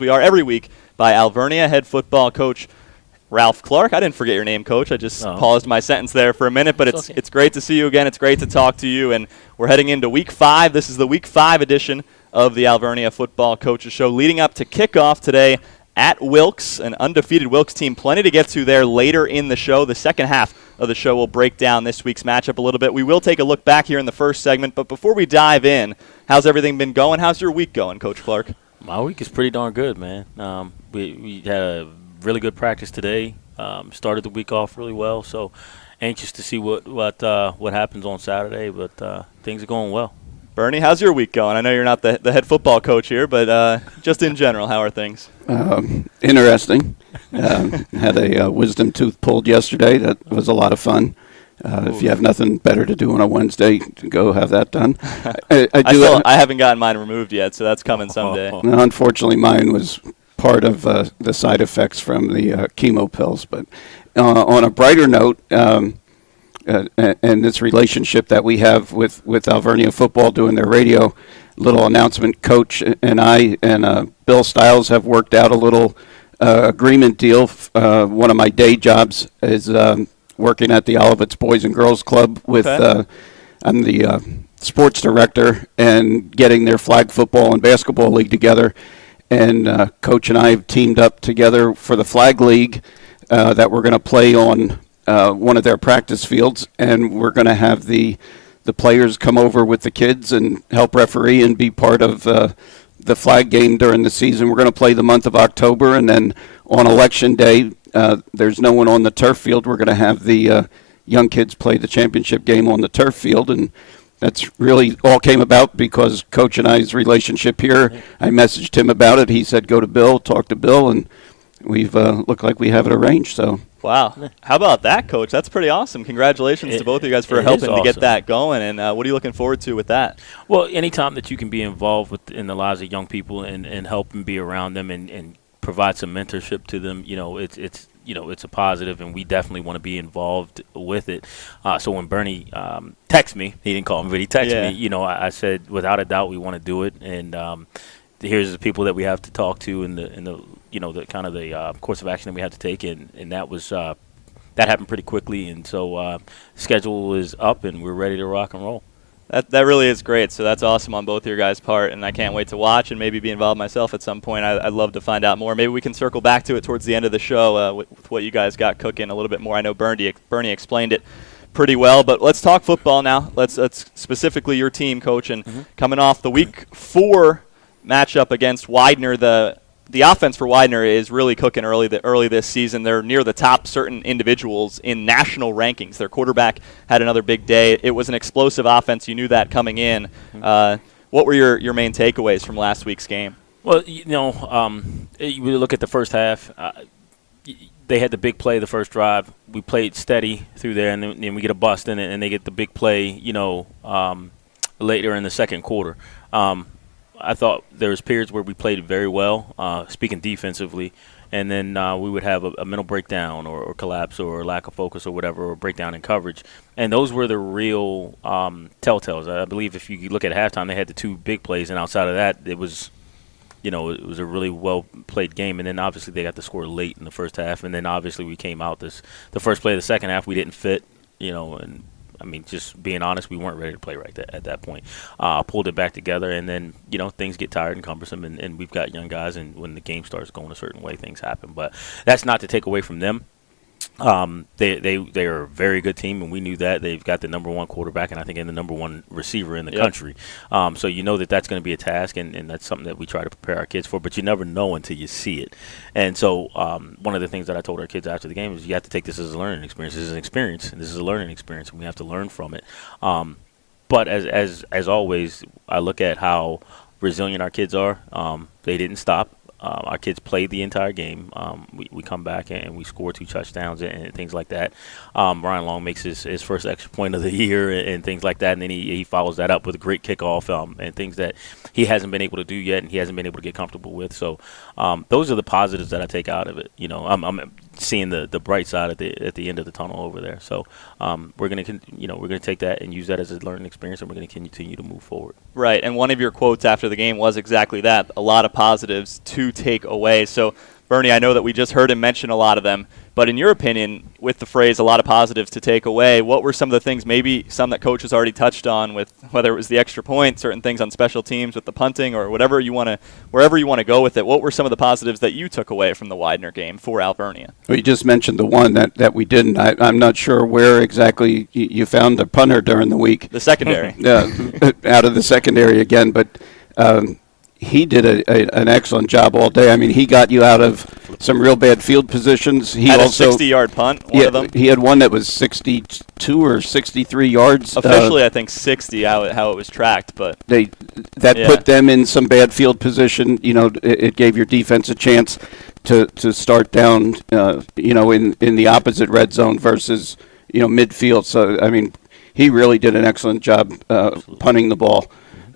We are every week by Alvernia head football coach Ralph Clark. I didn't forget your name, Coach. I just paused my sentence there for a minute, but it's great to see you again. It's great to talk to you, and we're heading into Week 5. This is the Week 5 edition of the Alvernia Football Coaches Show, leading up to kickoff today at Wilkes, an undefeated Wilkes team. Plenty to get to there later in the show. The second half of the show will break down this week's matchup a little bit. We will take a look back here in the first segment, but before we dive in, how's everything been going? How's your week going, Coach Clark? My week is pretty darn good, man. We had a really good practice today. Started the week off really well, so anxious to see what happens on Saturday, but things are going well. Bernie, how's your week going? I know you're not the head football coach here, but just in general, how are things? Interesting. Had a wisdom tooth pulled yesterday. That was a lot of fun. If you have nothing better to do on a Wednesday, go have that done. I haven't gotten mine removed yet, so that's coming someday. No, unfortunately, mine was part of the side effects from the chemo pills. But on a brighter note, and this relationship that we have with Alvernia football doing their radio, little announcement, Coach and I and Bill Stiles have worked out a little agreement deal. One of my day jobs is working at the Olivets Boys and Girls Club with I'm the sports director, and getting their flag football and basketball league together. And Coach and I have teamed up together for the flag league that we're going to play on one of their practice fields, and we're going to have the players come over with the kids and help referee and be part of the flag game during the season. We're going to play the month of October, and then on Election Day, there's no one on the turf field. We're going to have the young kids play the championship game on the turf field, and that's really all came about because Coach and I's relationship here. I messaged him about it. He said, go to Bill, talk to Bill, and we've looked like we have it arranged. So. Wow. How about that, Coach? That's pretty awesome. Congratulations to both of you guys for helping to get that going. And what are you looking forward to with that? Well, anytime that you can be involved in the lives of young people and help and be around them and provide some mentorship to them, it's a positive, and we definitely want to be involved with it. So when Bernie texted me, he didn't call me, but he texted me, I said, without a doubt, we want to do it. And here's the people that we have to talk to in the the kind of the course of action that we have to take, and that was that happened pretty quickly, and so schedule is up, and we're ready to rock and roll. That really is great. So that's awesome on both your guys' part, and I can't wait to watch and maybe be involved myself at some point. I'd love to find out more. Maybe we can circle back to it towards the end of the show with what you guys got cooking a little bit more. I know Bernie explained it pretty well, but let's talk football now. Let's specifically your team, Coach, and coming off the Week 4 matchup against Widener, the offense for Widener is really cooking early this season. They're near the top certain individuals in national rankings. Their quarterback had another big day. It was an explosive offense. You knew that coming in. What were your main takeaways from last week's game? Well, you look at the first half. They had the big play the first drive. We played steady through there, and then we get a bust in it, and they get the big play, later in the second quarter. I thought there was periods where we played very well, speaking defensively, and then we would have a mental breakdown or collapse or lack of focus or whatever, or breakdown in coverage. And those were the real telltales. I believe if you look at halftime, they had the 2 big plays, and outside of that, it was a really well-played game. And then obviously they got the score late in the first half, and then obviously we came out the first play of the second half, we didn't fit, and I mean, just being honest, we weren't ready to play at that point. Pulled it back together, and then, things get tired and cumbersome, and we've got young guys, and when the game starts going a certain way, things happen. But that's not to take away from them. They are a very good team, and we knew that. They've got the number 1 quarterback, and I think the number 1 receiver in the country. So that's going to be a task, and that's something that we try to prepare our kids for. But you never know until you see it. And so one of the things that I told our kids after the game is you have to take this as a learning experience. This is an experience, and this is a learning experience, and we have to learn from it. But as always, I look at how resilient our kids are. They didn't stop. Our kids played the entire game. We come back and we score 2 touchdowns and things like that. Ryan Long makes his first extra point of the year and things like that, and then he follows that up with a great kickoff and things that he hasn't been able to do yet and he hasn't been able to get comfortable with. So those are the positives that I take out of it. seeing the bright side at the end of the tunnel over there. So we're gonna take that and use that as a learning experience, and we're gonna continue to move forward. Right, and one of your quotes after the game was exactly that, a lot of positives to take away. So, Bernie, I know that we just heard him mention a lot of them, but in your opinion, with the phrase a lot of positives to take away, what were some of the things, maybe some that Coach has already touched on, with whether it was the extra point, certain things on special teams with the punting, or wherever you want to go with it, what were some of the positives that you took away from the Widener game for Alvernia? Well, you just mentioned the one that we didn't. I'm not sure where exactly you found the punter during the week. The secondary. Out of the secondary again, but he did an excellent job all day. I mean, he got you out of some real bad field positions. He had also a 60-yard punt, one of them. He had one that was 62 or 63 yards. Officially, I think 60, how it was tracked, but put them in some bad field position. You know, it gave your defense a chance to start down, in the opposite red zone versus, midfield. So, I mean, he really did an excellent job punting the ball.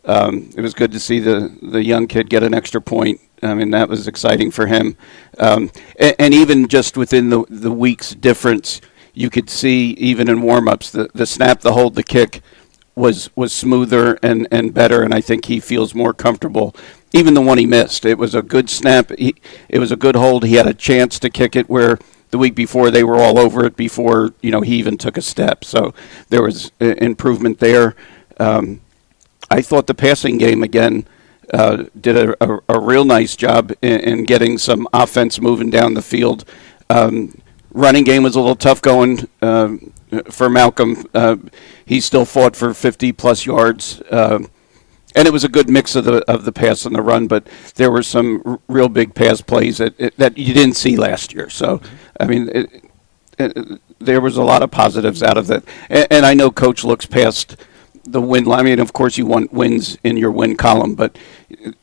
It was good to see the young kid get an extra point. I mean, that was exciting for him. And even just within the week's difference, you could see even in warm-ups, the snap, the hold, the kick was smoother and better, and I think he feels more comfortable. Even the one he missed, it was a good snap. It was a good hold. He had a chance to kick it where the week before they were all over it before, he even took a step. So there was improvement there. I thought the passing game, again, did a real nice job in getting some offense moving down the field. Running game was a little tough going for Malcolm. He still fought for 50-plus yards. And it was a good mix of the pass and the run, but there were some real big pass plays that you didn't see last year. So, I mean, there was a lot of positives out of that. And I know Coach looks past the win line. I mean, of course, you want wins in your win column, but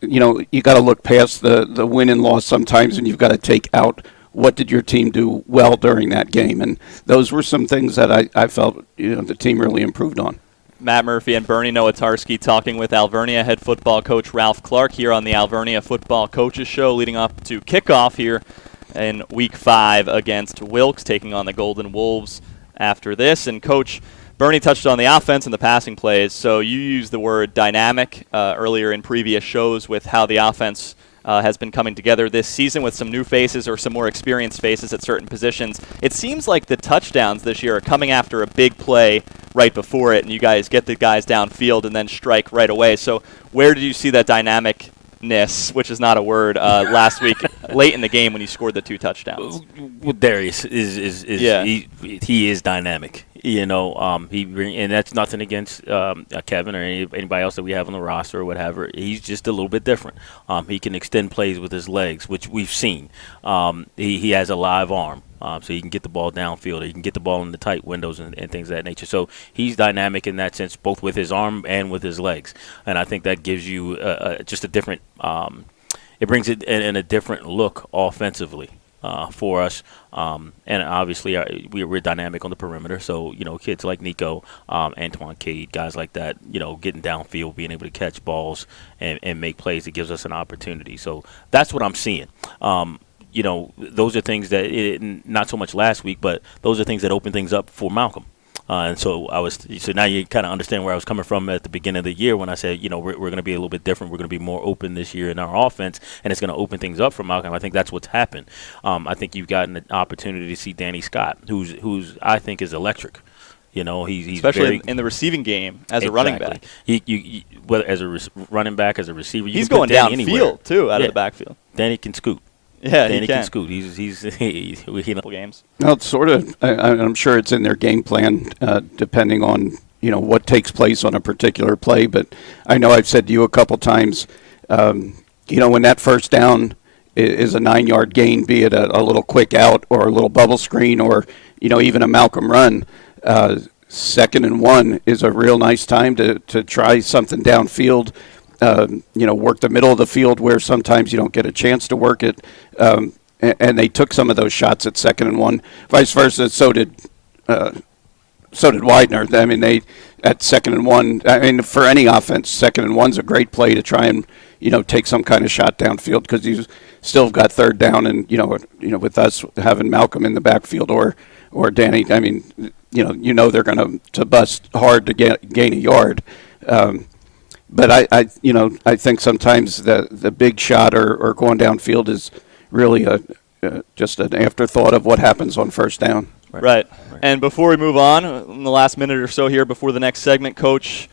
you got to look past the win and loss sometimes, and you've got to take out what did your team do well during that game, and those were some things that I felt the team really improved on. Matt Murphy and Bernie Nowotowski talking with Alvernia head football coach Ralph Clark here on the Alvernia Football Coaches Show, leading up to kickoff here in Week 5 against Wilkes, taking on the Golden Wolves after this. And Coach, Bernie touched on the offense and the passing plays, so you used the word dynamic earlier in previous shows with how the offense has been coming together this season with some new faces or some more experienced faces at certain positions. It seems like the touchdowns this year are coming after a big play right before it, and you guys get the guys downfield and then strike right away. So where did you see that dynamicness, which is not a word, last week late in the game when you scored the 2 touchdowns? Well, Darius he is dynamic. And that's nothing against Kevin or anybody else that we have on the roster or whatever. He's just a little bit different. He can extend plays with his legs, which we've seen. He has a live arm, so he can get the ball downfield. He can get the ball in the tight windows and things of that nature. So he's dynamic in that sense, both with his arm and with his legs. And I think that gives you just a different it brings it in a different look offensively. For us, and obviously we're dynamic on the perimeter. So kids like Nico, Antoine Cade, guys like that, getting downfield, being able to catch balls and make plays, it gives us an opportunity. So that's what I'm seeing. Those are things that not so much last week, but those are things that open things up for Malcolm. And so now you kind of understand where I was coming from at the beginning of the year when I said, we're going to be a little bit different. We're going to be more open this year in our offense, and it's going to open things up for Malcolm. I think that's what's happened. I think you've gotten an opportunity to see Danny Scott, who's I think is electric. He's especially in the receiving game as a running back. Whether as a running back, as a receiver, he's going downfield too, out of the backfield. Danny can scoot. Yeah, Danny can scoot. He's games. Well, it's sort of. I'm sure it's in their game plan, depending on what takes place on a particular play. But I know I've said to you a couple times, when that first down is a 9-yard gain, be it a little quick out or a little bubble screen or even a Malcolm run. 2nd and 1 is a real nice time to try something downfield. Work the middle of the field where sometimes you don't get a chance to work it. And they took some of those shots at 2nd and 1. Vice versa, so did Widener. I mean, they at 2nd and 1. I mean, for any offense, 2nd and 1's a great play to try and take some kind of shot downfield because still have got third down, and with us having Malcolm in the backfield or Danny, I mean, they're going to bust hard to gain a yard. But I think sometimes the big shot or going downfield is really just an afterthought of what happens on first down. Right. And before we move on, in the last minute or so here before the next segment, Coach,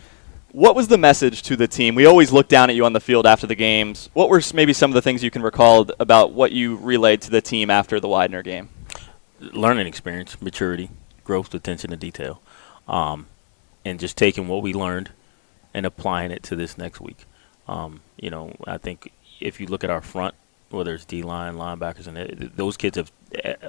what was the message to the team? We always look down at you on the field after the games. What were maybe some of the things you can recall about what you relayed to the team after the Widener game? Learning experience, maturity, growth, attention to detail, and just taking what we learned and applying it to this next week. I think if you look at our front, whether it's D-line, linebackers, and those kids have,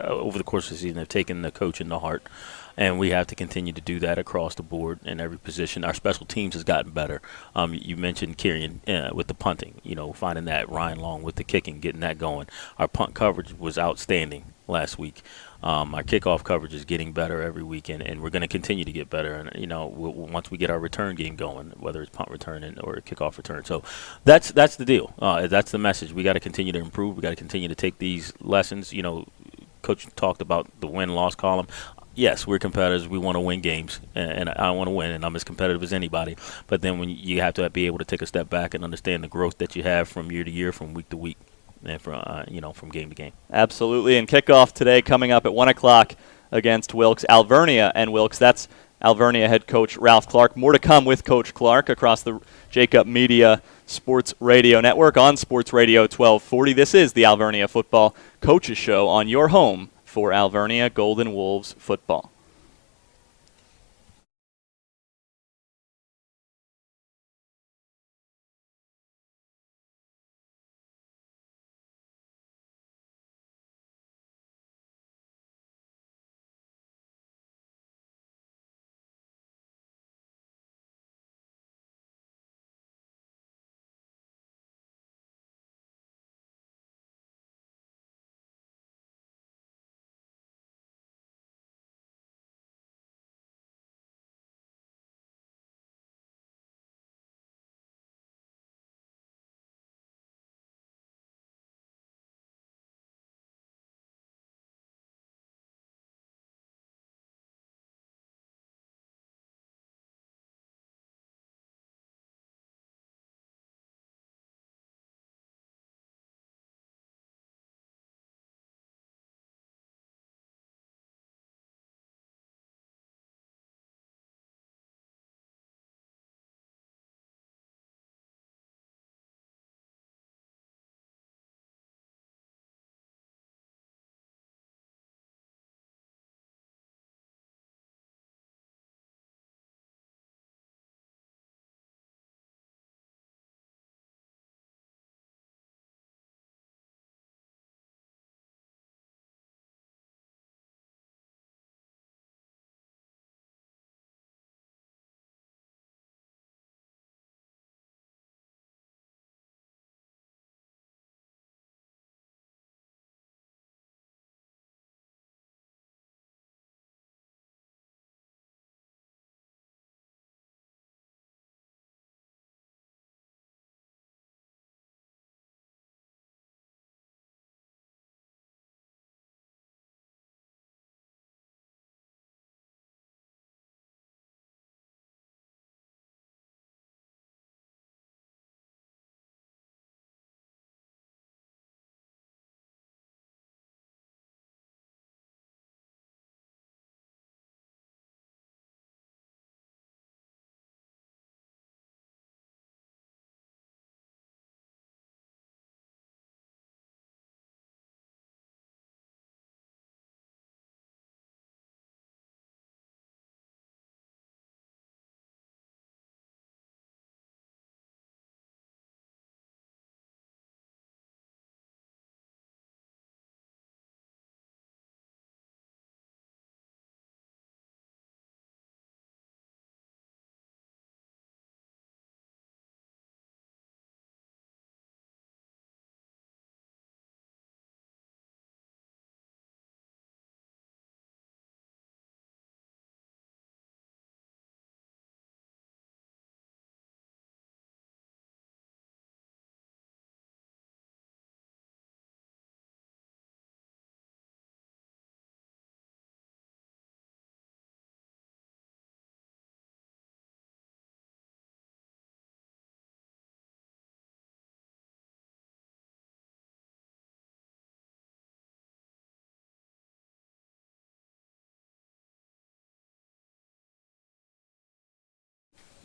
over the course of the season, have taken the coach in the heart, and we have to continue to do that across the board in every position. Our special teams has gotten better. You mentioned Kieran with the punting, finding that Ryan Long with the kicking, getting that going. Our punt coverage was outstanding last week. Our kickoff coverage is getting better every week, and we're going to continue to get better. And once we get our return game going, whether it's punt return or kickoff return, so that's the deal. That's the message. We got to continue to improve. We got to continue to take these lessons. Coach talked about the win-loss column. Yes, we're competitors. We want to win games, and I want to win, and I'm as competitive as anybody. But then when you have to be able to take a step back and understand the growth that you have from year to year, from week to week, and from game to game. Absolutely. And kickoff today coming up at 1 o'clock against Wilkes, Alvernia and Wilkes. That's Alvernia head coach Ralph Clark. More to come with Coach Clark across the Jacob Media Sports Radio Network on Sports Radio 1240. This is the Alvernia Football Coaches Show on your home for Alvernia Golden Wolves football.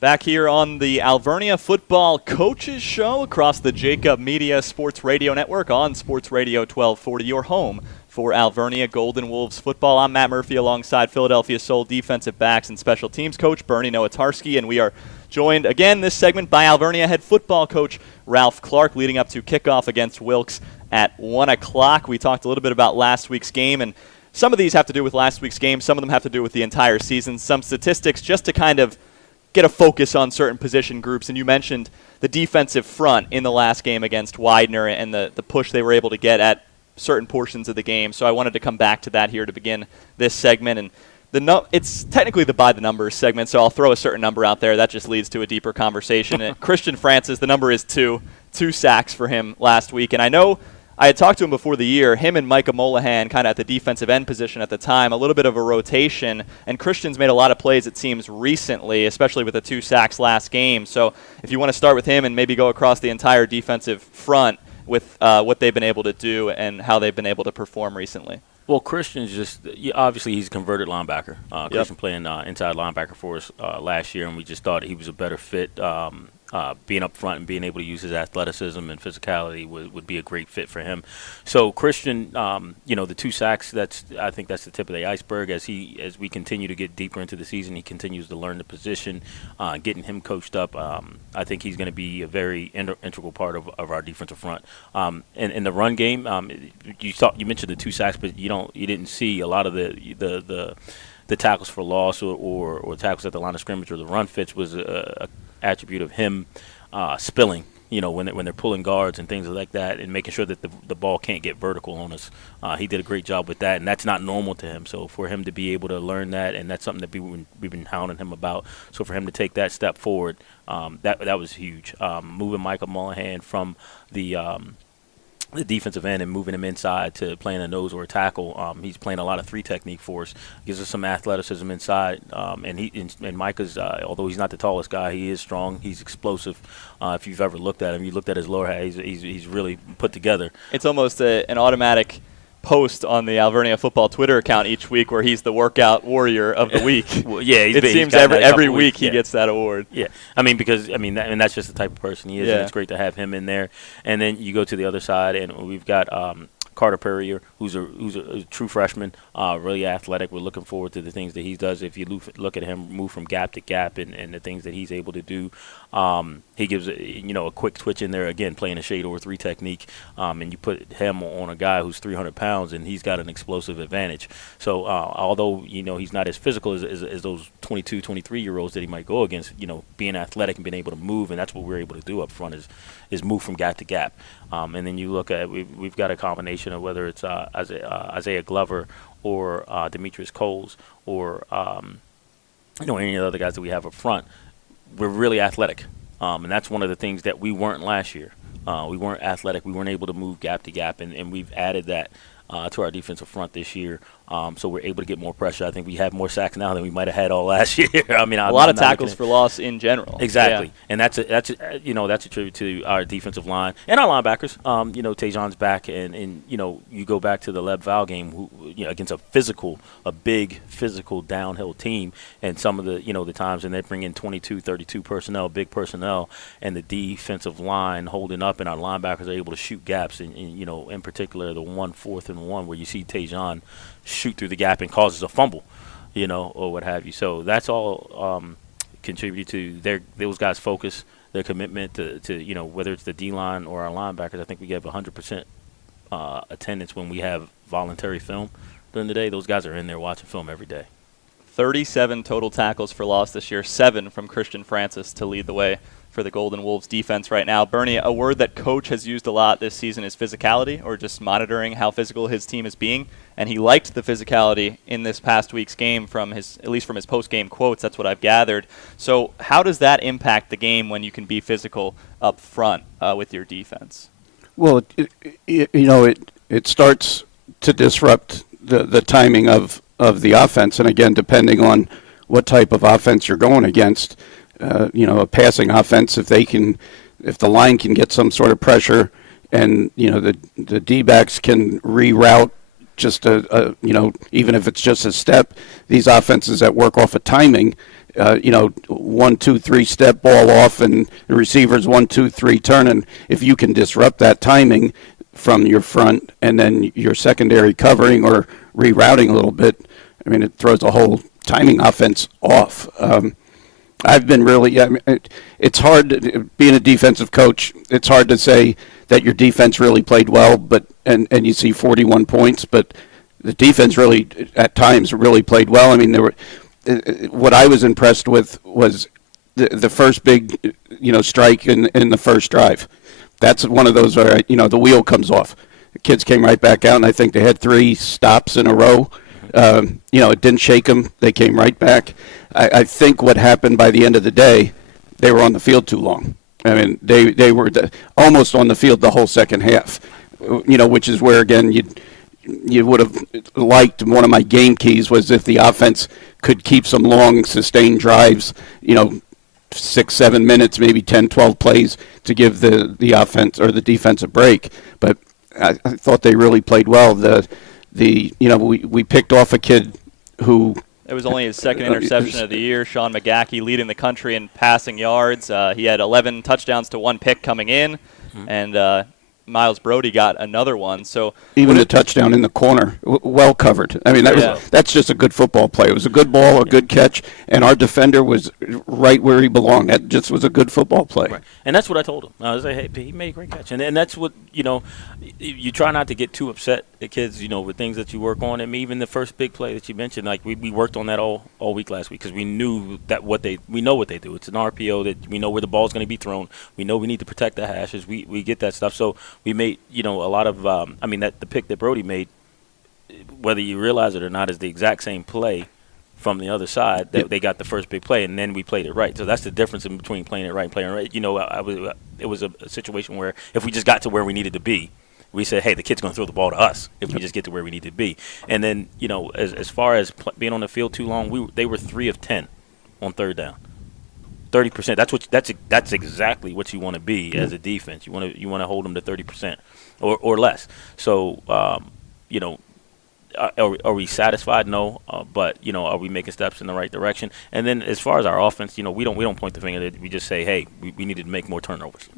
Back here on the Alvernia Football Coaches Show across the Jacob Media Sports Radio Network on Sports Radio 1240, your home for Alvernia Golden Wolves football. I'm Matt Murphy alongside Philadelphia Soul defensive backs and special teams coach Bernie Nowatarski, and we are joined again this segment by Alvernia head football coach Ralph Clark, leading up to kickoff against Wilkes at 1 o'clock. We talked a little bit about last week's game, and some of these have to do with last week's game. Some of them have to do with the entire season. Some statistics just to kind of get a focus on certain position groups. And you mentioned the defensive front in the last game against Widener and the push they were able to get at certain portions of the game. So I wanted to come back to that here to begin this segment. And it's technically the by the numbers segment, so I'll throw a certain number out there. That just leads to a deeper conversation. Christian Francis, the number is 2 sacks for him last week. And I know I had talked to him before the year, him and Micah Molahan kind of at the defensive end position at the time, a little bit of a rotation, and Christian's made a lot of plays, it seems, recently, especially with the 2 sacks last game. So if you want to start with him and maybe go across the entire defensive front with what they've been able to do and how they've been able to perform recently. Well, Christian's obviously he's a converted linebacker. Christian playing inside linebacker for us last year, and we just thought he was a better fit. Being up front and being able to use his athleticism and physicality would be a great fit for him. So Christian, the 2 sacks, I think that's the tip of the iceberg. As we continue to get deeper into the season, he continues to learn the position, getting him coached up. I think he's going to be a very integral part of our defensive front. In the run game, you mentioned the 2 sacks, but you didn't see a lot of the tackles for loss or tackles at the line of scrimmage or the run fits was a attribute of him spilling, when they're pulling guards and things like that, and making sure that the ball can't get vertical on us. He did a great job with that, and that's not normal to him. So for him to be able to learn that, and that's something that we've been hounding him about. So for him to take that step forward, that was huge. Moving Michael Molahan from the defensive end and moving him inside to playing a nose or a tackle. He's playing a lot of 3 technique for us. Gives us some athleticism inside. And Micah's, although he's not the tallest guy, he is strong. He's explosive. If you've ever looked at him, you looked at his lower half, he's really put together. It's almost an automatic post on the Alvernia football Twitter account each week where he's the workout warrior of the week. Well, yeah, it seems every week he gets that award. Yeah, that's just the type of person he is, and it's great to have him in there. And then you go to the other side, and we've got Carter Perrier, who's a true freshman, really athletic. We're looking forward to the things that he does. If you look at him move from gap to gap and the things that he's able to do, he gives a quick twitch in there, again, playing a shade over 3 technique, and you put him on a guy who's 300 pounds, and he's got an explosive advantage. So although he's not as physical as those 22, 23-year-olds that he might go against, being athletic and being able to move, and that's what we're able to do up front is move from gap to gap. And then you look at we've got a combination of whether it's Isaiah Glover or Demetrius Coles or any of the other guys that we have up front. We're really athletic, and that's one of the things that we weren't last year. We weren't athletic. We weren't able to move gap to gap, and we've added that to our defensive front this year. So we're able to get more pressure. I think we have more sacks now than we might have had all last year. A lot of tackles for loss in general. Exactly, yeah. And that's a tribute to our defensive line and our linebackers. Tajon's back, and you go back to the Lev Val game, against a big physical downhill team, and some of the times, and they bring in 22, 32 personnel, big personnel, and the defensive line holding up, and our linebackers are able to shoot gaps, and in particular the 4th and 1 where you see Tajon shoot through the gap and causes a fumble, or what have you. So that's all contributed to those guys' focus, their commitment to whether it's the D-line or our linebackers. I think we have 100% attendance when we have voluntary film during the day. Those guys are in there watching film every day. 37 total tackles for loss this year, 7 from Christian Francis to lead the way for the Golden Wolves defense right now. Bernie, a word that Coach has used a lot this season is physicality, or just monitoring how physical his team is being. And he liked the physicality in this past week's game at least from his post-game quotes. That's what I've gathered. So how does that impact the game when you can be physical up front with your defense? Well, it starts to disrupt the timing of the offense. And again, depending on what type of offense you're going against, a passing offense, if the line can get some sort of pressure and, the D-backs can reroute just even if it's just a step, these offenses that work off of timing, 1, 2, 3 step ball off, and the receiver's 1, 2, 3 turning. If you can disrupt that timing from your front and then your secondary covering or rerouting a little bit, I mean, it throws the whole timing offense off. I've been really, it's hard, being a defensive coach, it's hard to say that your defense really played well, but and you see 41 points, but the defense really, at times, really played well. I mean, what I was impressed with was the first big, strike in the first drive. That's one of those where, the wheel comes off. The kids came right back out, and I think they had 3 stops in a row. It didn't shake them. They came right back. I think what happened by the end of the day, they were on the field too long. I mean, they were almost on the field the whole second half, which is where, again, you would have liked. One of my game keys was if the offense could keep some long, sustained drives, 6, 7 minutes, maybe 10, 12 plays to give the offense or the defense a break. But I thought they really played well. We picked off a kid who. It was only his second interception of the year. Sean McGackey leading the country in passing yards. He had 11 touchdowns to 1 pick coming in, and Miles Brody got another one. So even a touchdown in the corner, well covered. I mean, that's just a good football play. It was a good ball, a good catch, and our defender was right where he belonged. That just was a good football play. Right. And that's what I told him. I was like, hey, he made a great catch. And that's what, you try not to get too upset at kids, with things that you work on. I mean, even the first big play that you mentioned, like we worked on that all week last week because we knew that we know what they do. It's an RPO that we know where the ball's going to be thrown. We know we need to protect the hashes. We get that stuff. So we made, a lot of, the pick that Brody made, whether you realize it or not, is the exact same play from the other side that they got the first big play, and then we played it right. So that's the difference in between playing it right and playing it right. It was a situation where if we just got to where we needed to be, we said, hey, the kid's going to throw the ball to us if we just get to where we need to be. And then, as far as being on the field too long, they were 3 of 10 on third down. 30%. That's exactly what you want to be as a defense. You want to hold them to 30% or less. So are we satisfied? No, but are we making steps in the right direction? And then as far as our offense, we don't point the finger. We just say, hey, we needed to make more turnovers.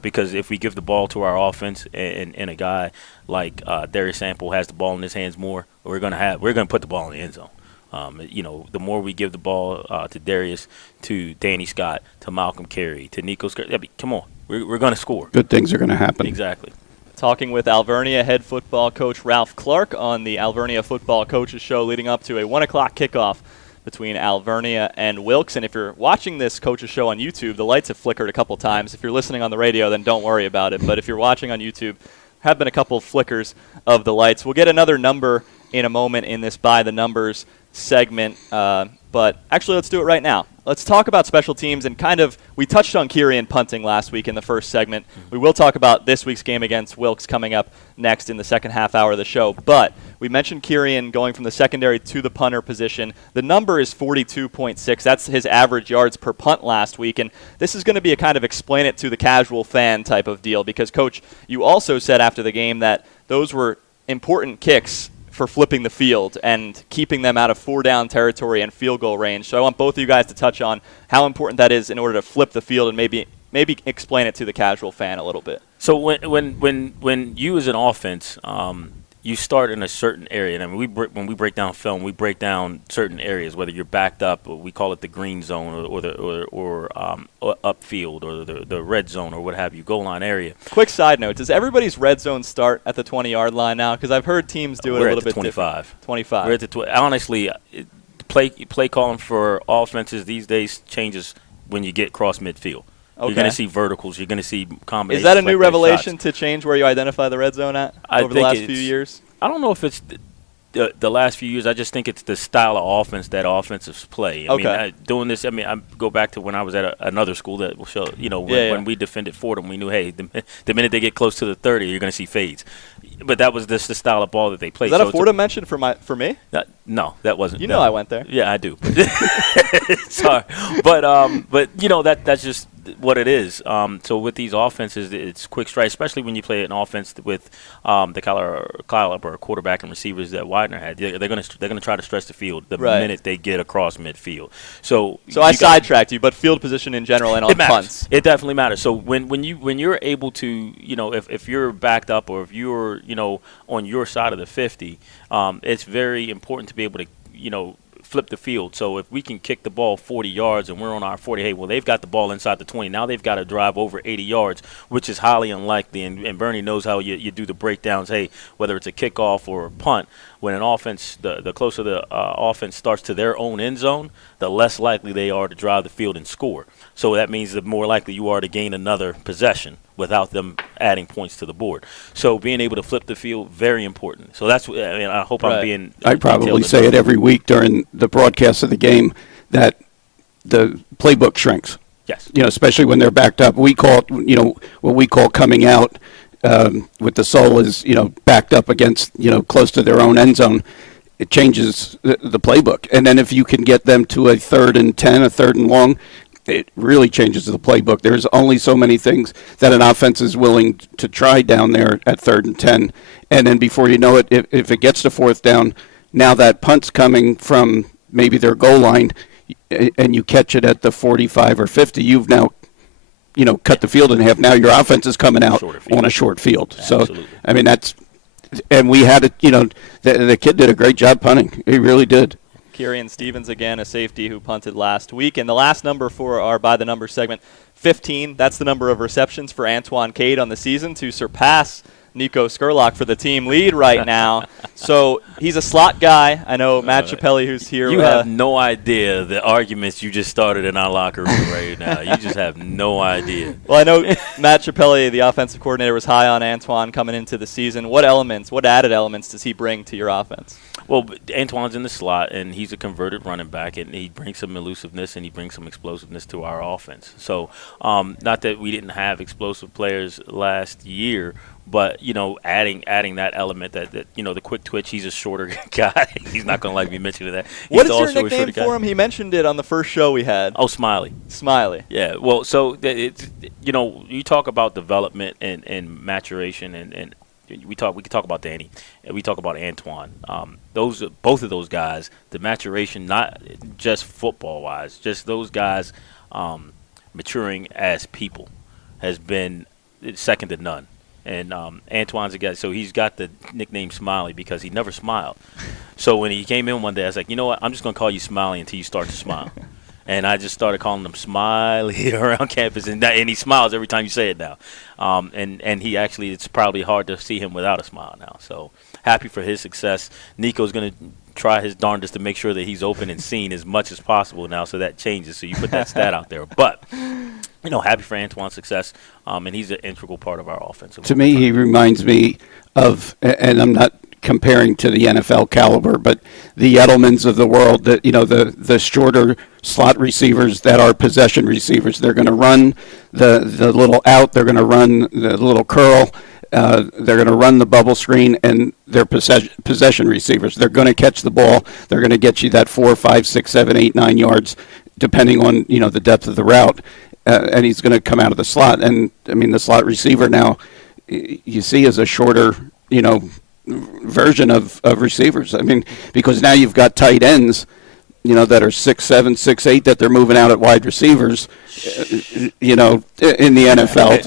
Because if we give the ball to our offense and a guy like Darius Sample has the ball in his hands more, we're gonna put the ball in the end zone. The more we give the ball to Darius, to Danny Scott, to Malcolm Carey, to Nico Scott, come on, we're going to score. Good things are going to happen. Exactly. Talking with Alvernia head football coach Ralph Clark on the Alvernia Football Coaches Show leading up to a 1 o'clock kickoff between Alvernia and Wilkes. And if you're watching this Coaches Show on YouTube, the lights have flickered a couple times. If you're listening on the radio, then don't worry about it. But if you're watching on YouTube, have been a couple of flickers of the lights. We'll get another number in a moment in this By the Numbers segment, but actually let's do it right now. Let's talk about special teams and we touched on Kirian punting last week in the first segment. We will talk about this week's game against Wilkes coming up next in the second half hour of the show, but we mentioned Kirian going from the secondary to the punter position. The number is 42.6. That's his average yards per punt last week, and this is going to be a kind of explain it to the casual fan type of deal because, Coach, you also said after the game that those were important kicks for flipping the field and keeping them out of 4-down territory and field goal range. So I want both of you guys to touch on how important that is in order to flip the field and maybe explain it to the casual fan a little bit. So when you as an offense, you start in a certain area. And I mean, when we break down film, we break down certain areas. Whether you're backed up, or we call it the green zone, or upfield, or the red zone, or what have you, goal line area. Quick side note: does everybody's red zone start at the 20-yard line now? Because I've heard teams do it a little bit 25. different. 25. We're at the honestly, play calling for offenses these days changes when you get cross midfield. Okay. You're going to see verticals. You're going to see combinations. Is that a new revelation shots. To change where you identify the red zone at over the last few years? I don't know if it's the last few years. I just think it's the style of offense that offensives play. I mean, doing this, I go back to when I was at another school that will show, when we defended Fordham, we knew, hey, the minute they get close to the 30, you're going to see fades. But that was just the style of ball that they played. Is that a Fordham mention for me? No, that wasn't. You know I went there. Yeah, I do. Sorry. But that's just what it is. So with these offenses, it's quick strike, especially when you play an offense with the caliber quarterback and receivers that Widener had. They're gonna try to stretch the field the Right. minute they get across midfield. So I sidetracked you, but field position in general and on it matters. punts. It definitely matters. So when you're able to, if you're backed up or if you're on your side of the 50, it's very important to be able to flip the field. So if we can kick the ball 40 yards and we're on our 40, hey, well, they've got the ball inside the 20. Now they've got to drive over 80 yards, which is highly unlikely. And Bernie knows how you do the breakdowns, hey, whether it's a kickoff or a punt. When an offense, the closer the offense starts to their own end zone, the less likely they are to drive the field and score. So that means the more likely you are to gain another possession without them adding points to the board. So being able to flip the field, very important. So that's, I hope I'm being. I probably say it every week during the broadcast of the game that the playbook shrinks. Yes. Especially when they're backed up. We call it, what we call coming out with the soul is, backed up against, close to their own end zone. It changes the playbook. And then if you can get them to a 3rd and 10, a 3rd and long, it really changes the playbook. There's only so many things that an offense is willing to try down there at 3rd and 10. And then before you know it, if it gets to 4th down, now that punt's coming from maybe their goal line and you catch it at the 45 or 50, you've now, cut the field in half. Now your offense is coming out on a short field. Absolutely. So, I mean, and we had it, the kid did a great job punting. He really did. Kieran Stevens, again, a safety who punted last week. And the last number for our By the Number segment, 15. That's the number of receptions for Antoine Cade on the season to surpass Nico Skurlock for the team lead right now. So he's a slot guy. I know Matt Chappelli, who's here. You have no idea the arguments you just started in our locker room right now. You just have no idea. Well, I know Matt Chappelli, the offensive coordinator, was high on Antoine coming into the season. What added elements does he bring to your offense? Well, Antoine's in the slot, and he's a converted running back, and he brings some elusiveness and he brings some explosiveness to our offense. So not that we didn't have explosive players last year, but, adding that element that the quick twitch, he's a shorter guy. He's not going to like me mentioning that. What is your nickname for him? He mentioned it on the first show we had. Oh, Smiley. Smiley. Yeah, well, so it's, you talk about development and maturation and we can talk about Danny and we talk about Antoine. Both of those guys, the maturation, not just football wise, just those guys maturing as people has been second to none. And Antoine's a guy, so he's got the nickname Smiley because he never smiled. So when he came in one day, I was like, you know what, I'm just going to call you Smiley until you start to smile. And I just started calling him Smiley around campus, and he smiles every time you say it now. And he actually, it's probably hard to see him without a smile now. So happy for his success. Nico's going to try his darndest to make sure that he's open and seen as much as possible now, so that changes. So you put that stat out there. But, happy for Antoine's success, and he's an integral part of our offense. To me, he reminds me of, and I'm not comparing to the NFL caliber, but the Edelmans of the world, that the shorter slot receivers that are possession receivers. They're going to run the little out. They're going to run the little curl. They're going to run the bubble screen, and they're possession receivers. They're going to catch the ball. They're going to get you that 4, 5, 6, 7, 8, 9 yards, depending on the depth of the route. And he's going to come out of the slot. And I mean, the slot receiver now, you see, is a shorter, version of receivers. I mean, because now you've got tight ends, that are 6'7", 6'8", that they're moving out at wide receivers, in the NFL.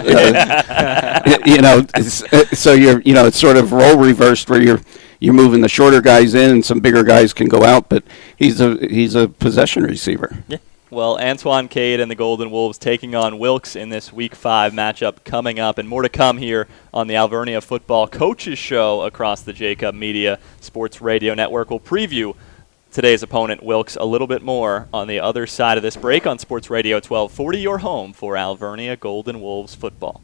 So you're, it's sort of role reversed where you're moving the shorter guys in and some bigger guys can go out, but he's a possession receiver. Yeah. Well, Antoine Cade and the Golden Wolves taking on Wilkes in this Week 5 matchup coming up, and more to come here on the Alvernia Football Coaches Show across the Jacob Media Sports Radio Network. We'll preview today's opponent, Wilkes, a little bit more on the other side of this break on Sports Radio 1240, your home for Alvernia Golden Wolves football.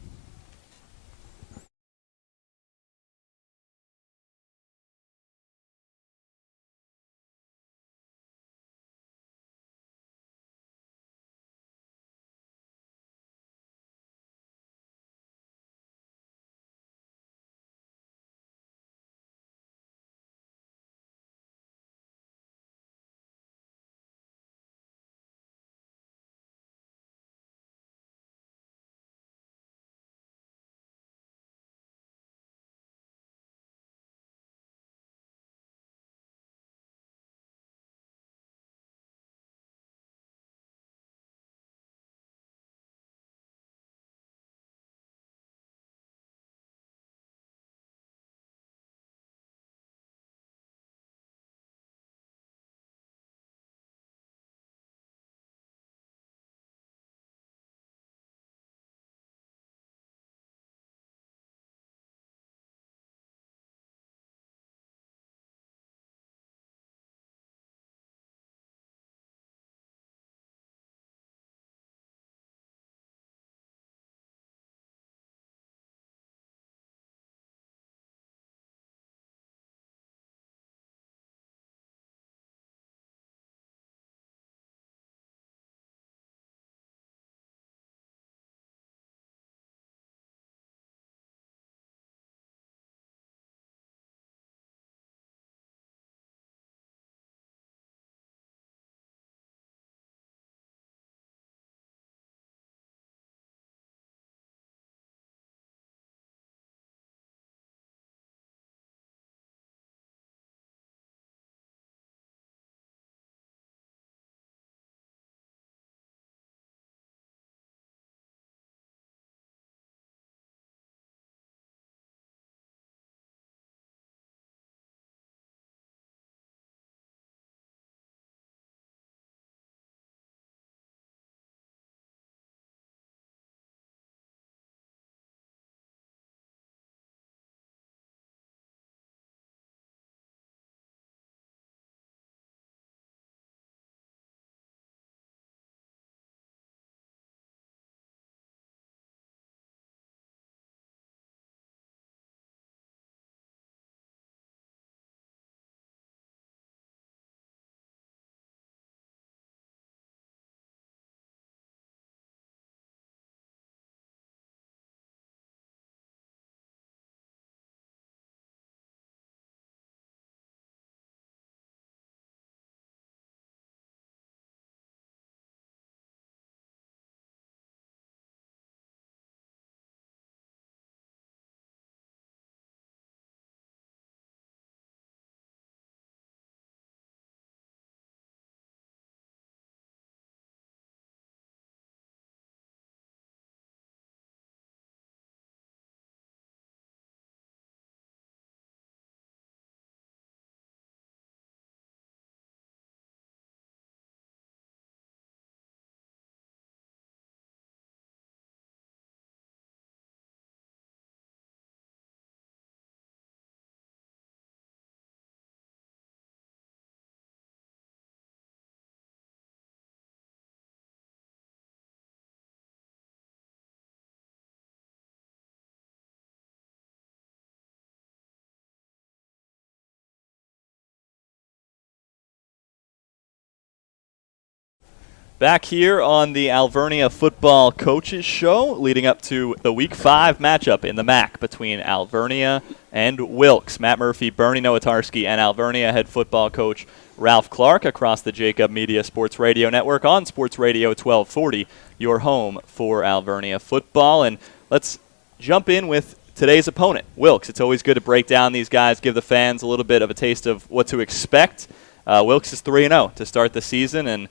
Back here on the Alvernia Football Coaches Show, leading up to the Week 5 matchup in the MAC between Alvernia and Wilkes. Matt Murphy, Bernie Nowatarski, and Alvernia head football coach Ralph Clark across the Jacob Media Sports Radio Network on Sports Radio 1240, your home for Alvernia football. And let's jump in with today's opponent, Wilkes. It's always good to break down these guys, give the fans a little bit of a taste of what to expect. Wilkes is 3-0 to start the season, and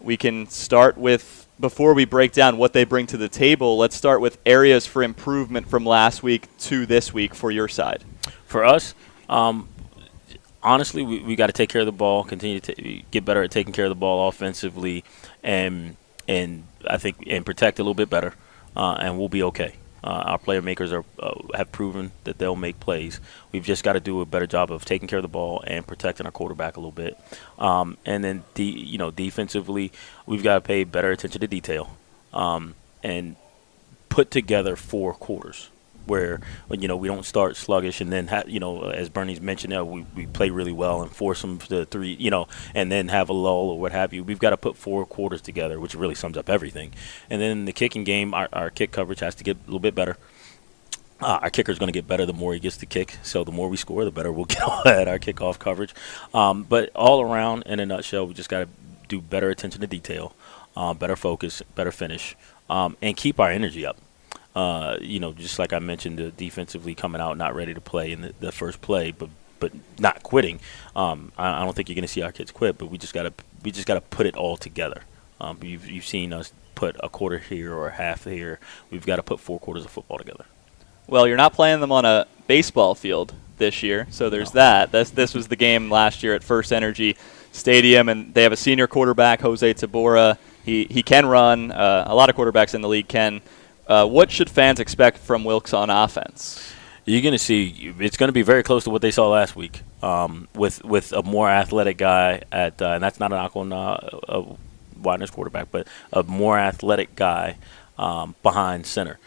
we can start with, before we break down what they bring to the table, let's start with areas for improvement from last week to this week for your side. For us, honestly, we got to take care of the ball, continue to get better at taking care of the ball offensively, and I think and protect a little bit better, and we'll be okay. Our player makers have proven that they'll make plays. We've just got to do a better job of taking care of the ball and protecting our quarterback a little bit. And then, defensively, we've got to pay better attention to detail and put together 4 quarters where we don't start sluggish and then as Bernie's mentioned, we play really well and force them to 3, and then have a lull or what have you. We've got to put 4 quarters together, which really sums up everything. And then the kicking game, our kick coverage has to get a little bit better. Our kicker's going to get better the more he gets to kick, so the more we score, the better we'll get at our kickoff coverage. But all around, in a nutshell, we just got to do better attention to detail, better focus, better finish, and keep our energy up. Just like I mentioned, defensively coming out not ready to play in the first play, but not quitting. I don't think you're going to see our kids quit, but we just got to put it all together. You've seen us put a quarter here or a half here. We've got to put 4 quarters of football together. Well, you're not playing them on a baseball field this year, so there's that. This was the game last year at First Energy Stadium, and they have a senior quarterback, Jose Tabora. He can run. A lot of quarterbacks in the league can. What should fans expect from Wilkes on offense? You're going to see it's going to be very close to what they saw last week, with a more athletic guy and that's not a knock on Widener's quarterback, but a more athletic guy behind center.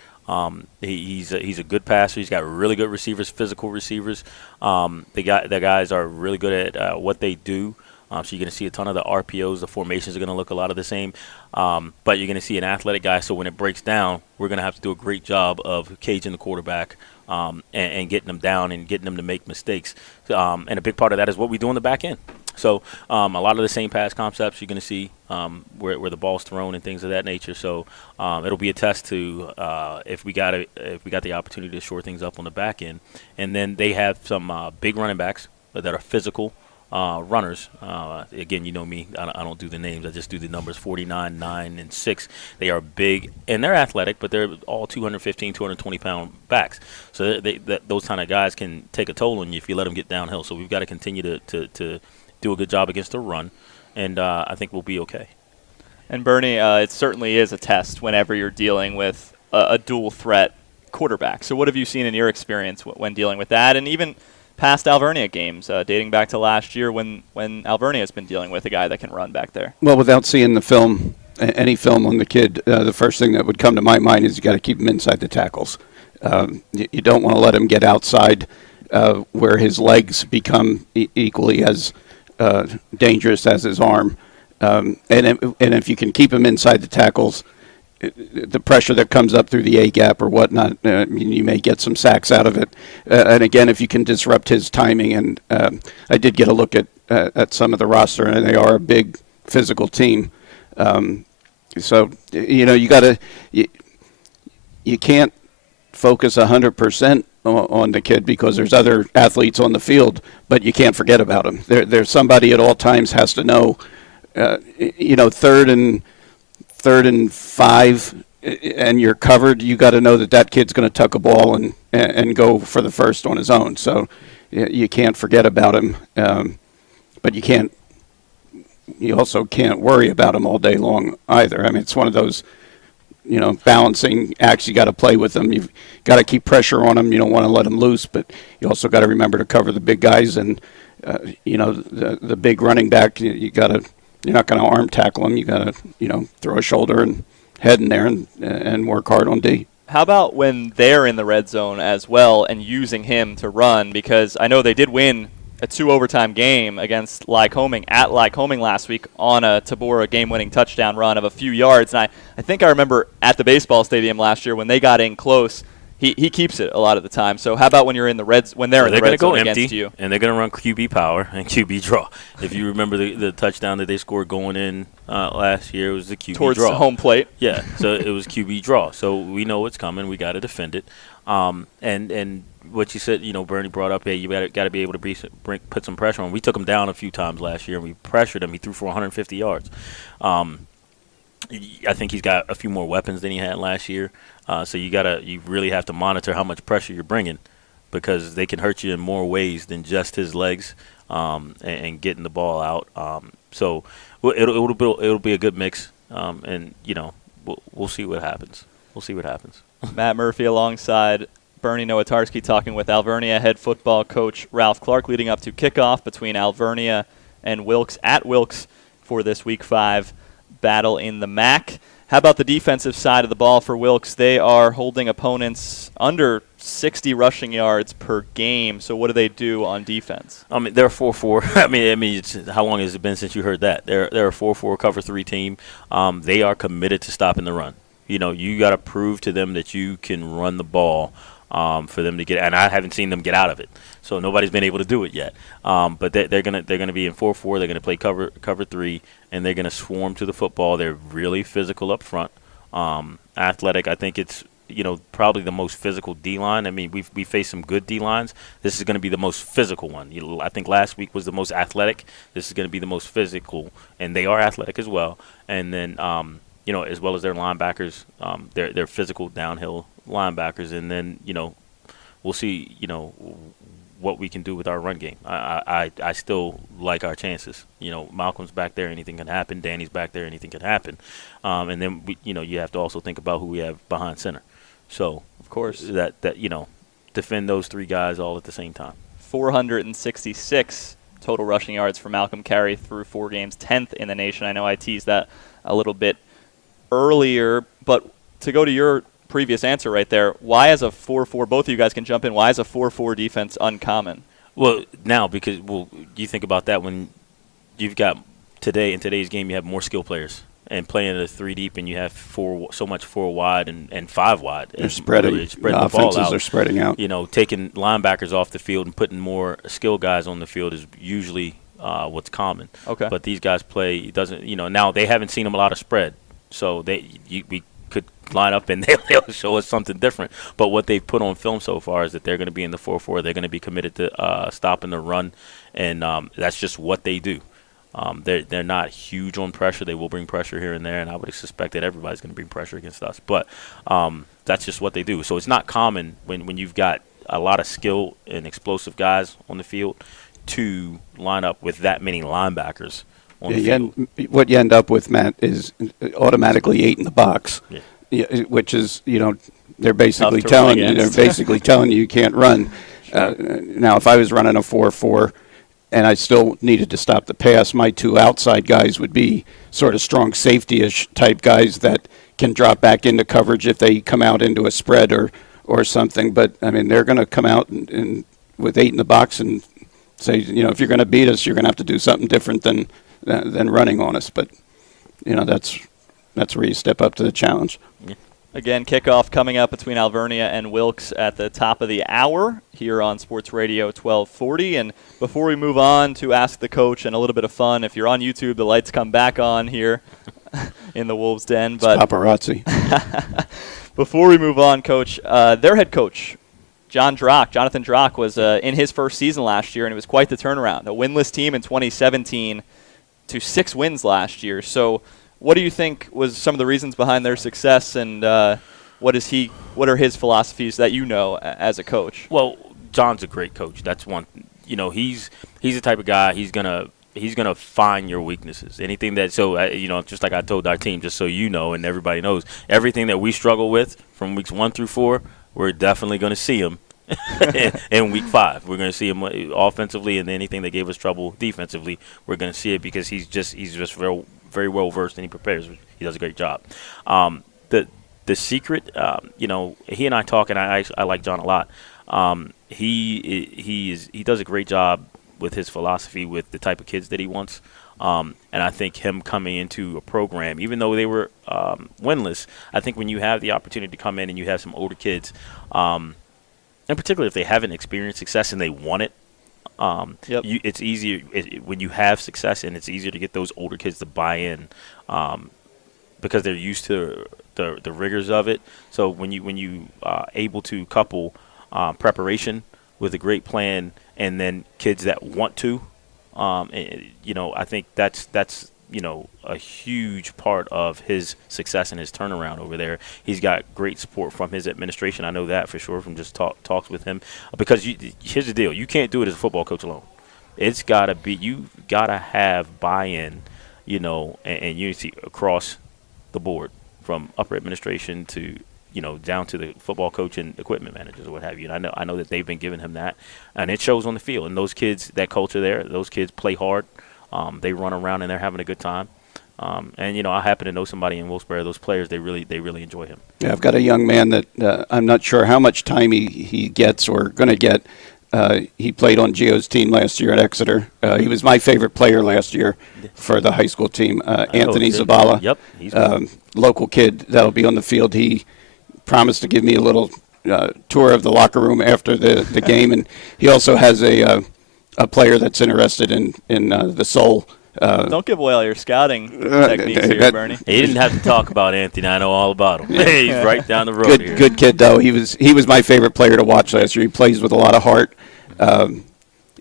He's a good passer. He's got really good receivers, physical receivers. The guys are really good at what they do. So you're going to see a ton of the RPOs. The formations are going to look a lot of the same. But you're going to see an athletic guy. So when it breaks down, we're going to have to do a great job of caging the quarterback and getting them down and getting them to make mistakes. And a big part of that is what we do on the back end. So a lot of the same pass concepts you're going to see where the ball's thrown and things of that nature. So it'll be a test to if we got the opportunity to shore things up on the back end. And then they have some big running backs that are physical runners. Again, you know me, I don't do the names. I just do the numbers 49, 9, and 6. They are big, and they're athletic, but they're all 215, 220-pound backs. So those kind of guys can take a toll on you if you let them get downhill. So we've got to continue to do a good job against the run, and I think we'll be okay. And Bernie, it certainly is a test whenever you're dealing with a dual threat quarterback. So what have you seen in your experience when dealing with that, and even past Alvernia games, dating back to last year when Alvernia has been dealing with a guy that can run back there? Well, without seeing the film, any film on the kid, the first thing that would come to my mind is you got to keep him inside the tackles. You don't want to let him get outside where his legs become equally as dangerous as his arm. And if you can keep him inside the tackles, the pressure that comes up through the A-gap or whatnot, you may get some sacks out of it. And again, if you can disrupt his timing, and I did get a look at some of the roster, and they are a big physical team. So, you can't focus 100% on the kid because there's other athletes on the field, but you can't forget about him. There's somebody at all times has to know, third and 5 and you're covered, you got to know that kid's going to tuck a ball and go for the first on his own. So you can't forget about him, but you also can't worry about him all day long either. I mean, it's one of those, balancing acts. You got to play with them. You've got to keep pressure on them. You don't want to let them loose, but you also got to remember to cover the big guys and, the big running back, you're not going to arm tackle him. You got to, throw a shoulder and head in there and work hard on D. How about when they're in the red zone as well and using him to run? Because I know they did win a 2 overtime game against Lycoming at Lycoming last week on a Tabora game-winning touchdown run of a few yards. And I think I remember at the baseball stadium last year when they got in close, he keeps it a lot of the time. So how about when you're in the Reds when they're in the red zone against you? And they're going to run QB power and QB draw. If you remember the touchdown that they scored going in last year, it was the QB towards draw. Towards home plate. Yeah, so it was QB draw. So we know it's coming. We got to defend it. And what you said, Bernie brought up, hey, you got to be able to put some pressure on him. We took him down a few times last year, and we pressured him. He threw for 150 yards. I think he's got a few more weapons than he had last year. So you really have to monitor how much pressure you're bringing, because they can hurt you in more ways than just his legs and getting the ball out. So it'll be a good mix, and we'll see what happens. We'll see what happens. Matt Murphy alongside Bernie Nowatarski talking with Alvernia head football coach Ralph Clark, leading up to kickoff between Alvernia and Wilkes at Wilkes for this Week 5 battle in the MAC. How about the defensive side of the ball for Wilkes? They are holding opponents under 60 rushing yards per game. So what do they do on defense? I mean, they're 4-4. I mean, how long has it been since you heard that? They're a 4-4 cover 3 team. They are committed to stopping the run. You got to prove to them that you can run the ball for them to get, and I haven't seen them get out of it. So nobody's been able to do it yet. But they're gonna be in 4-4. They're gonna play cover 3, and they're gonna swarm to the football. They're really physical up front, athletic. I think it's probably the most physical D line. I mean, we faced some good D lines. This is going to be the most physical one. I think last week was the most athletic. This is going to be the most physical, and they are athletic as well. And then as well as their linebackers, they're physical downhill linebackers, and then we'll see what we can do with our run game. I still like our chances. Malcolm's back there, anything can happen. Danny's back there, anything can happen. And then you have to also think about who we have behind center. So of course that defend those 3 guys all at the same time. 466 total rushing yards for Malcolm Carey through 4 games, 10th in the nation. I know I teased that a little bit earlier, but to go to your previous answer right there, why is a 4-4, both of you guys can jump in, why is a 4-4 defense uncommon? Well, now, because you think about that when you've got in today's game, you have more skill players and playing a 3 deep, and you have so much 4 wide and 5 wide. They're spreading. The ball out. Are spreading out. Taking linebackers off the field and putting more skill guys on the field is usually what's common. Okay. But these guys now they haven't seen them a lot of spread, so we could line up and they'll show us something different. But what they've put on film so far is that they're going to be in the 4-4. They're going to be committed to stopping the run, and that's just what they do. They're not huge on pressure. They will bring pressure here and there, and I would suspect that everybody's going to bring pressure against us. But that's just what they do. So it's not common when you've got a lot of skill and explosive guys on the field to line up with that many linebackers on the field. What you end up with, Matt, is automatically 8 in the box, which is they're basically telling you you can't run. Now, if I was running a 4-4. And I still needed to stop the pass, my 2 outside guys would be sort of strong safety-ish type guys that can drop back into coverage if they come out into a spread or something. But, I mean, they're going to come out and with 8 in the box and say, if you're going to beat us, you're going to have to do something different than running on us. But, that's where you step up to the challenge. Yeah. Again, kickoff coming up between Alvernia and Wilkes at the top of the hour here on Sports Radio 1240. And before we move on to Ask the Coach and a little bit of fun, if you're on YouTube, the lights come back on here in the Wolves' Den. It's paparazzi. Before we move on, Coach, their head coach, Jonathan Drock, was in his first season last year, and it was quite the turnaround. A winless team in 2017 to 6 wins last year. So what do you think was some of the reasons behind their success, and what are his philosophies that as a coach? Well, John's a great coach. That's one. He's the type of guy. He's gonna find your weaknesses. Anything that just like I told our team, just so and everybody knows, everything that we struggle with from weeks 1 through 4, we're definitely gonna see him in week 5. We're gonna see him offensively, and anything that gave us trouble defensively, we're gonna see it because he's just very, very well versed, and he prepares. He does a great job. The secret, he and I talk, and I like John a lot. He does a great job with his philosophy, with the type of kids that he wants. And I think him coming into a program, even though they were winless, I think when you have the opportunity to come in and you have some older kids, and particularly if they haven't experienced success and they want it, Yep. it's easier when you have success, and it's easier to get those older kids to buy in because they're used to the rigors of it. So when you able to couple preparation with a great plan, and then kids that want to, I think that's a huge part of his success and his turnaround over there. He's got great support from his administration. I know that for sure from just talks with him. Because here's the deal: you can't do it as a football coach alone. It's gotta be you gotta have buy-in, and unity across the board, from upper administration to down to the football coach and equipment managers or what have you. And I know that they've been giving him that, and it shows on the field. And those kids, that culture there, those kids play hard. They run around and they're having a good time. And I happen to know somebody in Wilkes-Barre. Those players, they really enjoy him. Yeah, I've got a young man that I'm not sure how much time he gets or going to get. He played on Gio's team last year at Exeter. He was my favorite player last year for the high school team. Anthony Zabala, Yep, he's good. local kid that'll be on the field. He promised to give me a little tour of the locker room after the game, and he also has a player that's interested in the Soul. Don't give away all your scouting techniques here, Bernie. He didn't have to talk about Anthony. I know all about him. He's right down the road here. Good kid though. He was my favorite player to watch last year. He plays with a lot of heart.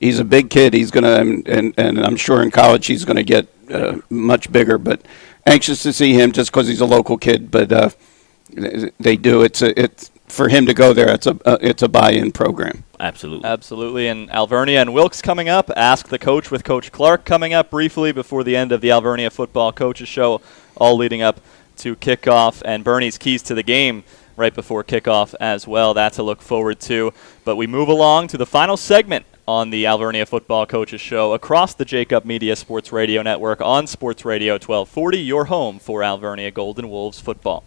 He's a big kid. He's gonna and I'm sure in college he's gonna get much bigger. But anxious to see him just because he's a local kid. But they do. It's for him to go there. It's a buy-in program. Absolutely. And Alvernia and Wilkes coming up. Ask the Coach with Coach Clark coming up briefly before the end of the Alvernia Football Coaches Show, all leading up to kickoff, and Bernie's keys to the game right before kickoff as well. That's to look forward to. But we move along to the final segment on the Alvernia Football Coaches Show across the Jacob Media Sports Radio Network on Sports Radio 1240, your home for Alvernia Golden Wolves football.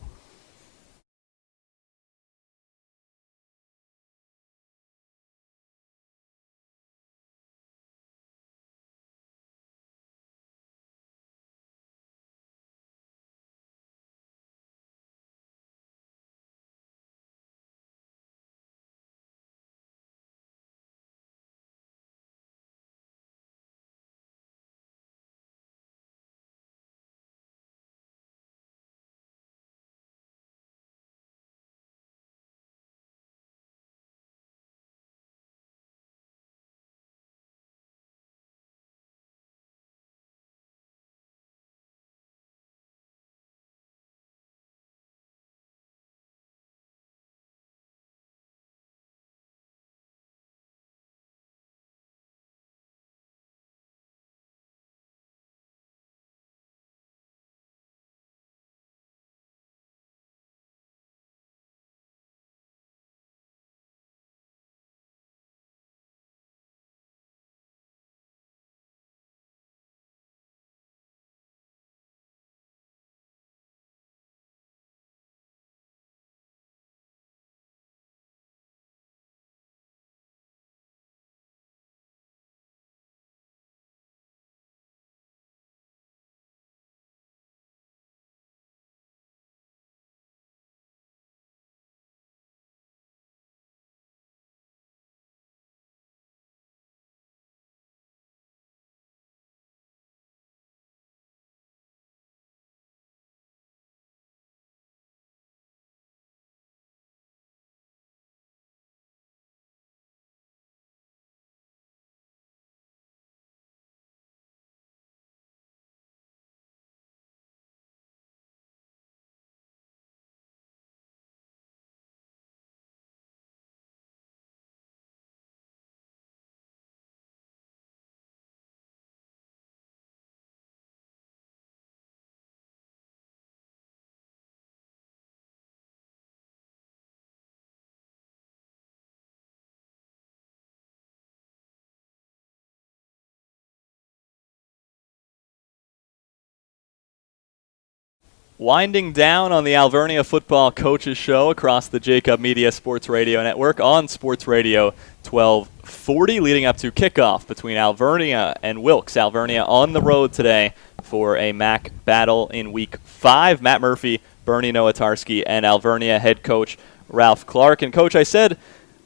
Winding down on the Alvernia Football Coaches Show across the Jacob Media Sports Radio Network on Sports Radio 1240, leading up to kickoff between Alvernia and Wilkes. Alvernia on the road today for a MAC battle in Week 5. Matt Murphy, Bernie Nowatarski, and Alvernia head coach Ralph Clark. And, Coach, I said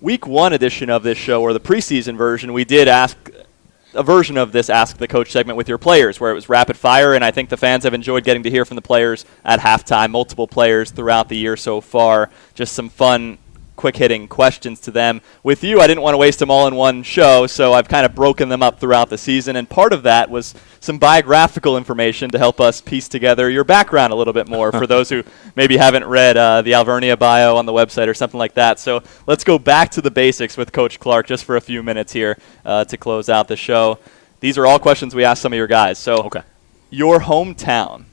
Week 1 edition of this show, or the preseason version, we did ask a version of this Ask the Coach segment with your players, where it was rapid fire, and I think the fans have enjoyed getting to hear from the players at halftime, multiple players throughout the year so far. Just some fun, quick-hitting questions to them. With you, I didn't want to waste them all in one show, so I've kind of broken them up throughout the season, and part of that was some biographical information to help us piece together your background a little bit more for those who maybe haven't read the Alvernia bio on the website or something like that. So let's go back to the basics with Coach Clark just for a few minutes here to close out the show. These are all questions we asked some of your guys. So Okay. Your hometown.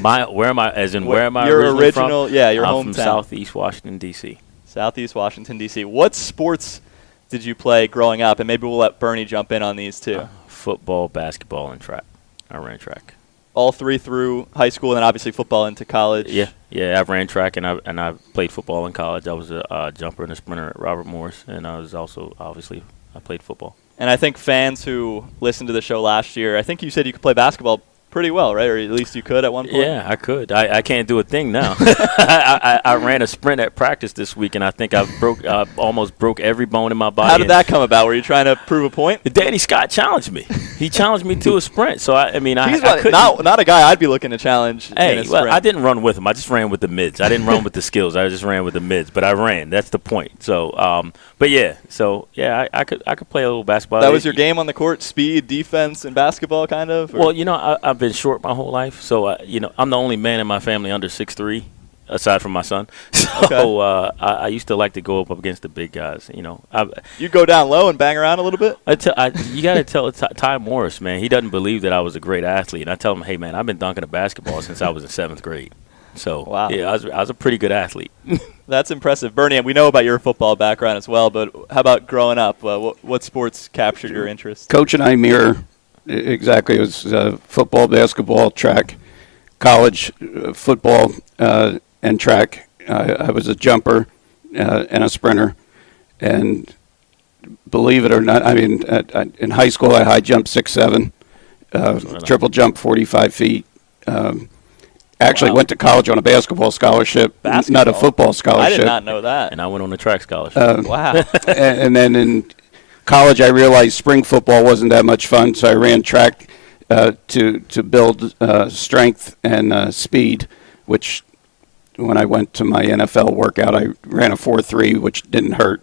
Where am I Your originally original, from? yeah, your I'm hometown. from Southeast Washington, D.C. Southeast Washington, D.C. What sports did you play growing up? And maybe we'll let Bernie jump in on these too. Football, basketball, and track. I ran track. All three through high school, and then obviously football into college. Yeah. I ran track and I played football in college. I was a jumper and a sprinter at Robert Morris, and I was also I played football. And I think fans who listened to the show last year, I think you said you could play basketball pretty well, right? Or at least you could at one point? Yeah, I could. I can't do a thing now. I ran a sprint at practice this week, and I think I almost broke every bone in my body. How did that come about? Were you trying to prove a point? Danny Scott challenged me. He challenged me to a sprint. So, I He's couldn't. not a guy I'd be looking to challenge in a Hey, sprint. well, I didn't run with him. I just ran with the mids. I didn't run with the skills. I just ran with the mids. But I ran. That's the point. So, but yeah. So, yeah, I could play a little basketball. That was your game on the court, speed, defense, and basketball kind of? Or? Well, I've been short my whole life. So, I'm the only man in my family under 6'3", aside from my son. So I used to like to go up against the big guys. You go down low and bang around a little bit? You got to tell Ty Morris, man. He doesn't believe that I was a great athlete. And I tell him, hey, man, I've been dunking a basketball since I was in 7th grade. So, wow. Yeah, I was a pretty good athlete. That's impressive. Bernie, we know about your football background as well, but how about growing up? What sports captured your interest? Coach and I mirror exactly. It was football, basketball, track, college football, and track. I was a jumper and a sprinter. And believe it or not, I mean, in high school I high jumped 6'7", triple jump 45 feet. Actually went to college on a basketball scholarship, not a football scholarship. I did not know that. And I went on a track scholarship. Wow. And then in college, I realized spring football wasn't that much fun, so I ran track to build strength and speed, which when I went to my NFL workout, I ran a 4.3, which didn't hurt.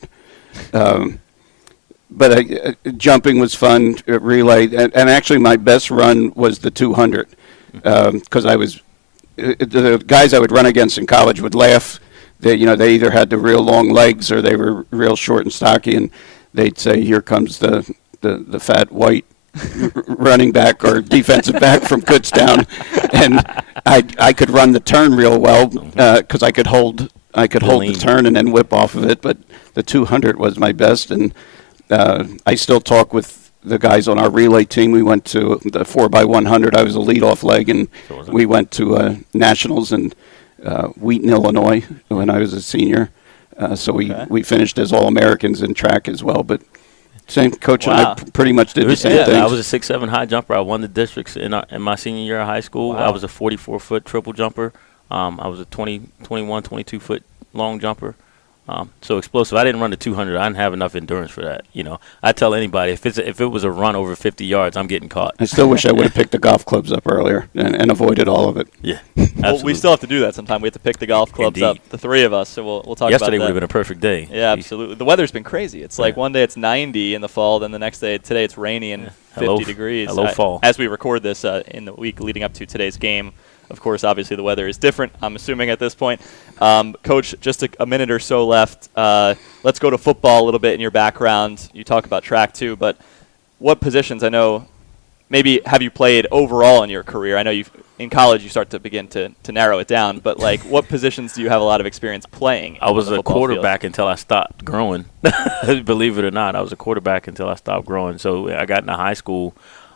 But jumping was fun, relay, and actually my best run was the 200 because I was the guys I would run against in college would laugh. They either had the real long legs or they were real short and stocky, and they'd say, "Here comes the fat white running back or defensive back from Kutztown," and I could run the turn real well because I could hold the turn and then whip off of it. But the 200 was my best, and I still talk with the guys on our relay team. We went to the 4x100. I was a leadoff leg, and we went to nationals in Wheaton, Illinois, when I was a senior. So we finished as All-Americans in track as well. But same coach and I pretty much did the same thing. I was a 6'7" high jumper. I won the districts in my senior year of high school. Wow. I was a 44-foot triple jumper. I was a 21, 22-foot long jumper. So explosive. I didn't run the 200. I didn't have enough endurance for that. I tell anybody if it was a run over 50 yards, I'm getting caught. I still wish I would have picked the golf clubs up earlier and avoided all of it. Yeah, well, we still have to do that sometime. We have to pick the golf clubs up, the three of us. So we'll talk about that. Yesterday would have been a perfect day. Yeah, absolutely. The weather's been crazy. It's like one day it's 90 in the fall, then the next day today it's rainy and 50 degrees. Hello, fall. As we record this in the week leading up to today's game. Of course, obviously the weather is different, I'm assuming, at this point. Coach, just a minute or so left. Let's go to football a little bit in your background. You talk about track, too, but what positions, I know, maybe have you played overall in your career? I know in college you start to begin to narrow it down, but, what positions do you have a lot of experience playing? I was a quarterback until I stopped growing. Believe it or not, I was a quarterback until I stopped growing. So I got into high school,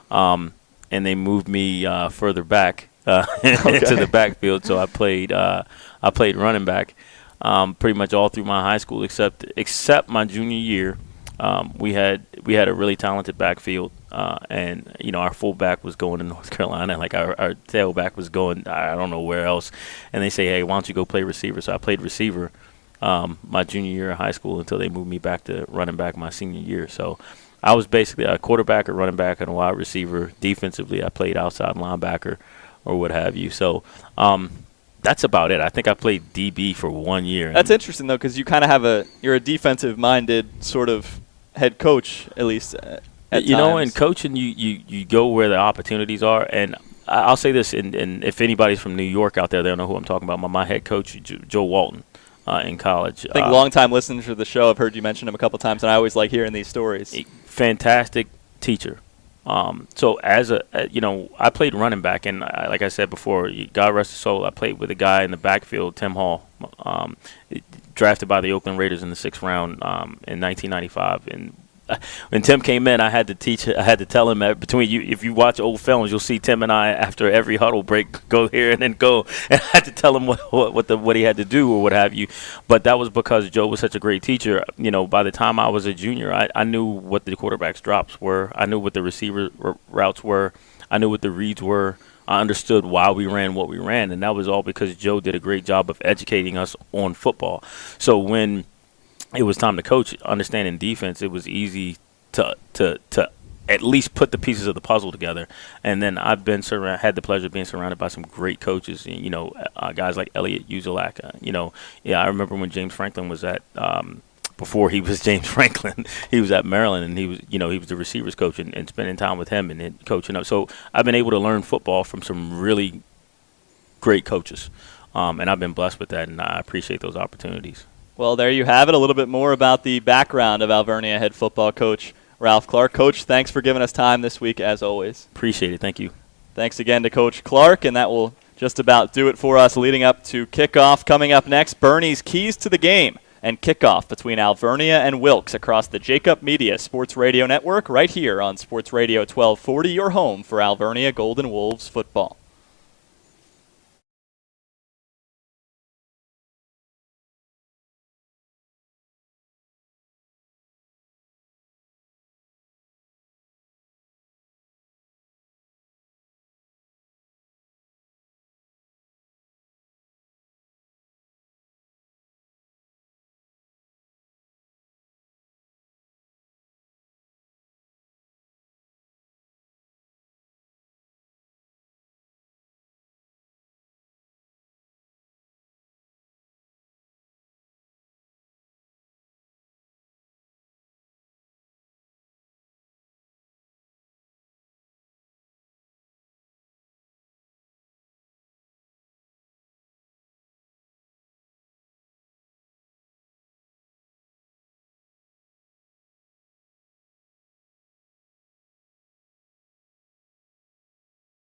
and they moved me further back. into the backfield. So I played running back pretty much all through my high school, except my junior year. We had a really talented backfield, and our fullback was going to North Carolina, like our tailback was going I don't know where else, and they say, hey, why don't you go play receiver? So I played receiver my junior year of high school until they moved me back to running back my senior year. So I was basically a quarterback, a running back, and a wide receiver. Defensively, I played outside linebacker or what have you. So that's about it. I think I played DB for 1 year. That's interesting, though, because you kind of you're a defensive-minded sort of head coach, at least at times. In coaching, you go where the opportunities are. And I'll say this, and if anybody's from New York out there, they'll know who I'm talking about. My head coach, Joe Walton, in college. I think long-time listeners to the show have heard you mention him a couple times, and I always like hearing these stories. Fantastic teacher. So I played running back, and like I said before, God rest his soul, I played with a guy in the backfield, Tim Hall, drafted by the Oakland Raiders in the 6th round in 1995. And when Tim came in, I had to tell him if you watch old films, you'll see Tim and I after every huddle break go here and then go, and I had to tell him what he had to do or what have you. But that was because Joe was such a great teacher. By the time I was a junior, I knew what the quarterback's drops were. I knew what the receiver routes were. I knew what the reads were. I understood why we ran what we ran, and that was all because Joe did a great job of educating us on football. So when it was time to coach, understanding defense, it was easy to at least put the pieces of the puzzle together. And then I've had the pleasure of being surrounded by some great coaches, guys like Elliot Uzelak. I remember when James Franklin was at before he was James Franklin, he was at Maryland, and he was the receivers coach, and spending time with him and then coaching up. So I've been able to learn football from some really great coaches, and I've been blessed with that, and I appreciate those opportunities. Well, there you have it, a little bit more about the background of Alvernia head football coach Ralph Clark. Coach, thanks for giving us time this week, as always. Appreciate it. Thank you. Thanks again to Coach Clark, and that will just about do it for us leading up to kickoff. Coming up next, Bernie's Keys to the Game and kickoff between Alvernia and Wilkes across the Jacob Media Sports Radio Network right here on Sports Radio 1240, your home for Alvernia Golden Wolves football.